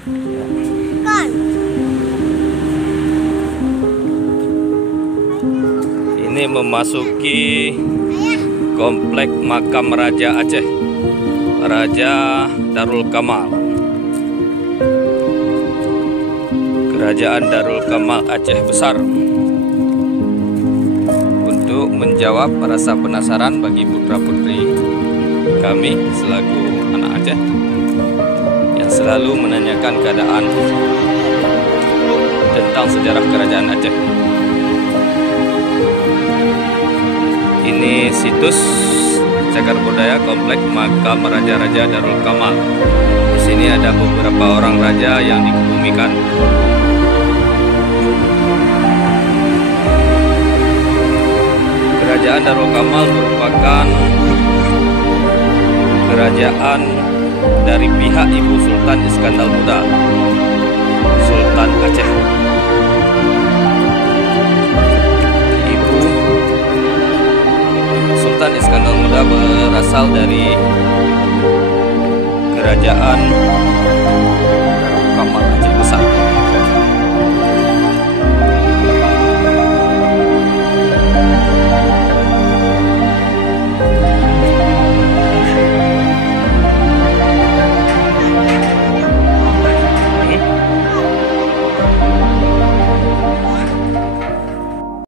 Bukan. Ini memasuki komplek makam Raja Aceh, Raja Darul Kamal. Kerajaan Darul Kamal Aceh Besar. Untuk menjawab rasa penasaran bagi putra-putri kami selaku anak Aceh yang selalu menanyakan keadaan tentang sejarah kerajaan Aceh. Ini situs cagar budaya komplek makam Raja-Raja Darul Kamal. Di sini ada beberapa orang raja yang dikebumikan. Kerajaan Darul Kamal merupakan kerajaan dari pihak Ibu Sultan Iskandar Muda, Sultan Aceh. Ibu Sultan Iskandar Muda berasal dari kerajaan Darul Kamal Aceh Besar.